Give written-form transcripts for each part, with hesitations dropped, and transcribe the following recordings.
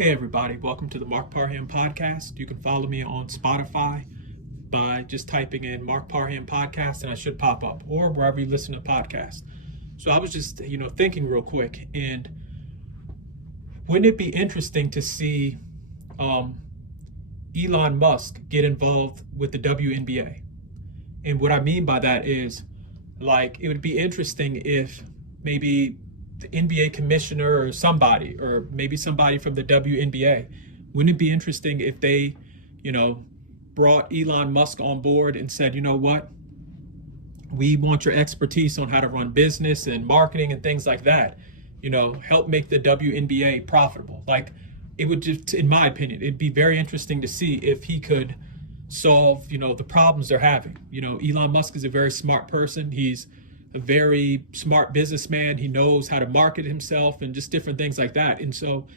Hey everybody, welcome to the Mark Parham podcast. You can follow me on Spotify by just typing in Mark Parham podcast and I should pop up, or wherever you listen to podcasts. So I was just, thinking real quick, and wouldn't it be interesting to see Elon Musk get involved with the WNBA? And what I mean by that is, it would be interesting if maybe the NBA commissioner or somebody, or maybe somebody from the WNBA, wouldn't it be interesting if they, brought Elon Musk on board and said, you know what, we want your expertise on how to run business and marketing and things like that, help make the WNBA profitable. It would just, in my opinion, it'd be very interesting to see if he could solve, the problems they're having. Elon Musk is a very smart person. He's a very smart businessman. He knows how to market himself and just different things like that. And so,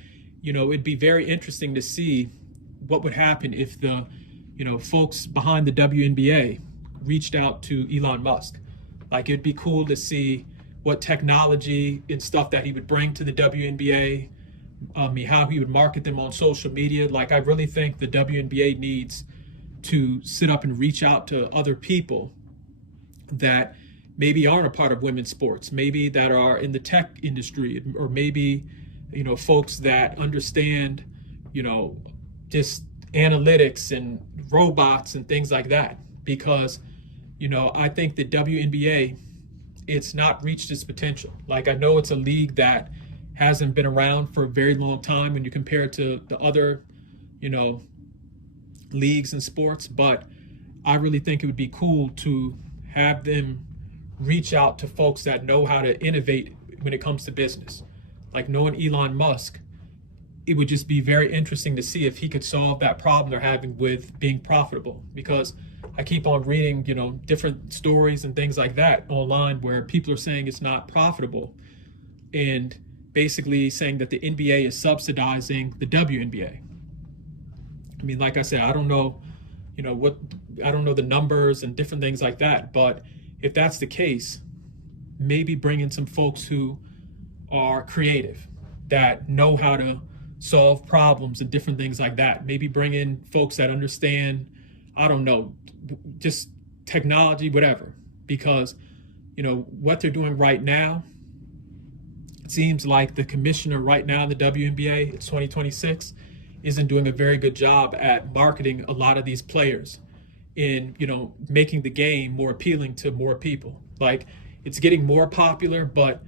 it'd be very interesting to see what would happen if the, folks behind the WNBA reached out to Elon Musk. It'd be cool to see what technology and stuff that he would bring to the WNBA, how he would market them on social media. I really think the WNBA needs to sit up and reach out to other people that maybe aren't a part of women's sports, maybe that are in the tech industry, or maybe, folks that understand, just analytics and robots and things like that. Because, I think the WNBA, it's not reached its potential. I know it's a league that hasn't been around for a very long time when you compare it to the other, leagues and sports, but I really think it would be cool to have them reach out to folks that know how to innovate when it comes to business. Knowing Elon Musk, it would just be very interesting to see if he could solve that problem they're having with being profitable. Because I keep on reading, different stories and things like that online where people are saying it's not profitable, and basically saying that the NBA is subsidizing the WNBA. I mean, like I said, I don't know, I don't know the numbers and different things like that, but if that's the case, maybe bring in some folks who are creative, that know how to solve problems and different things like that. Maybe bring in folks that understand, I don't know, just technology, whatever. Because, what they're doing right now, it seems like the commissioner right now in the WNBA, it's 2026, isn't doing a very good job at marketing a lot of these players in, making the game more appealing to more people. It's getting more popular, but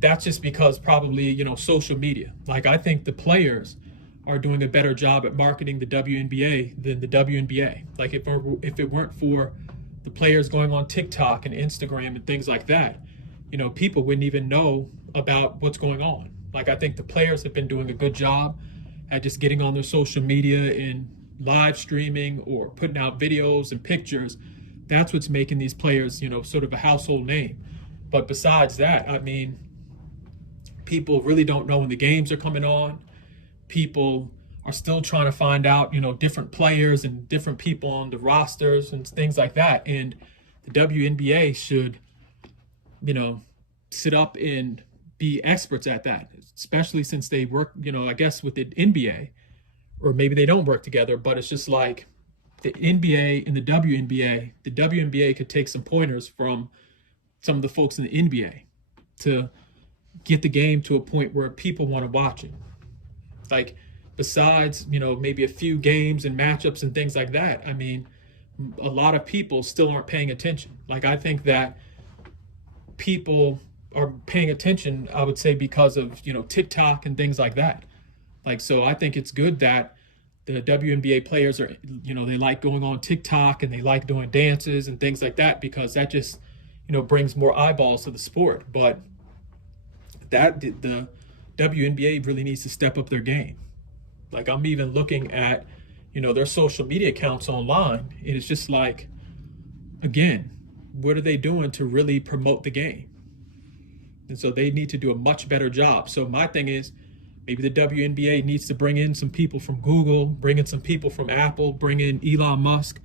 that's just because probably, social media. I think the players are doing a better job at marketing the WNBA than the WNBA. If it weren't for the players going on TikTok and Instagram and things like that, people wouldn't even know about what's going on. I think the players have been doing a good job at just getting on their social media and live streaming or putting out videos and pictures. That's what's making these players, sort of a household name. But besides that, I mean, people really don't know when the games are coming on. People are still trying to find out, different players and different people on the rosters and things like that. And the WNBA should, sit up and be experts at that, especially since they work, I guess with the NBA, or maybe they don't work together, but it's just the NBA and the WNBA could take some pointers from some of the folks in the NBA to get the game to a point where people want to watch it. Besides, maybe a few games and matchups and things like that, I mean, a lot of people still aren't paying attention. I think that people are paying attention, I would say, because of, TikTok and things like that. So I think it's good that the WNBA players are, they like going on TikTok and they like doing dances and things like that, because that just, brings more eyeballs to the sport. But that the WNBA really needs to step up their game. I'm even looking at, their social media accounts online, and it's just again, what are they doing to really promote the game? And so they need to do a much better job. So my thing is, maybe the WNBA needs to bring in some people from Google, bring in some people from Apple, bring in Elon Musk,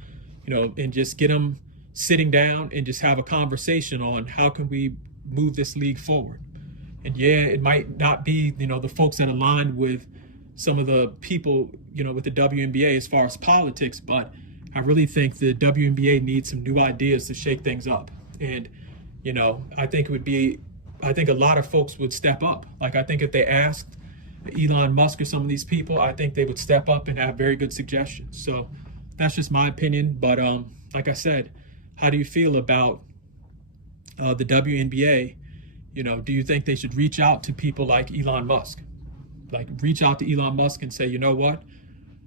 and just get them sitting down and just have a conversation on how can we move this league forward. And yeah, it might not be, the folks that align with some of the people, with the WNBA as far as politics, but I really think the WNBA needs some new ideas to shake things up. And, I think a lot of folks would step up. Like, I think if they asked Elon Musk or some of these people, I think they would step up and have very good suggestions. So that's just my opinion. But like I said, how do you feel about the WNBA? Do you think they should reach out to people like Elon Musk? Like, reach out to Elon Musk and say, you know what?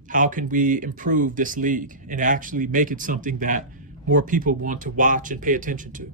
How can we improve this league and actually make it something that more people want to watch and pay attention to?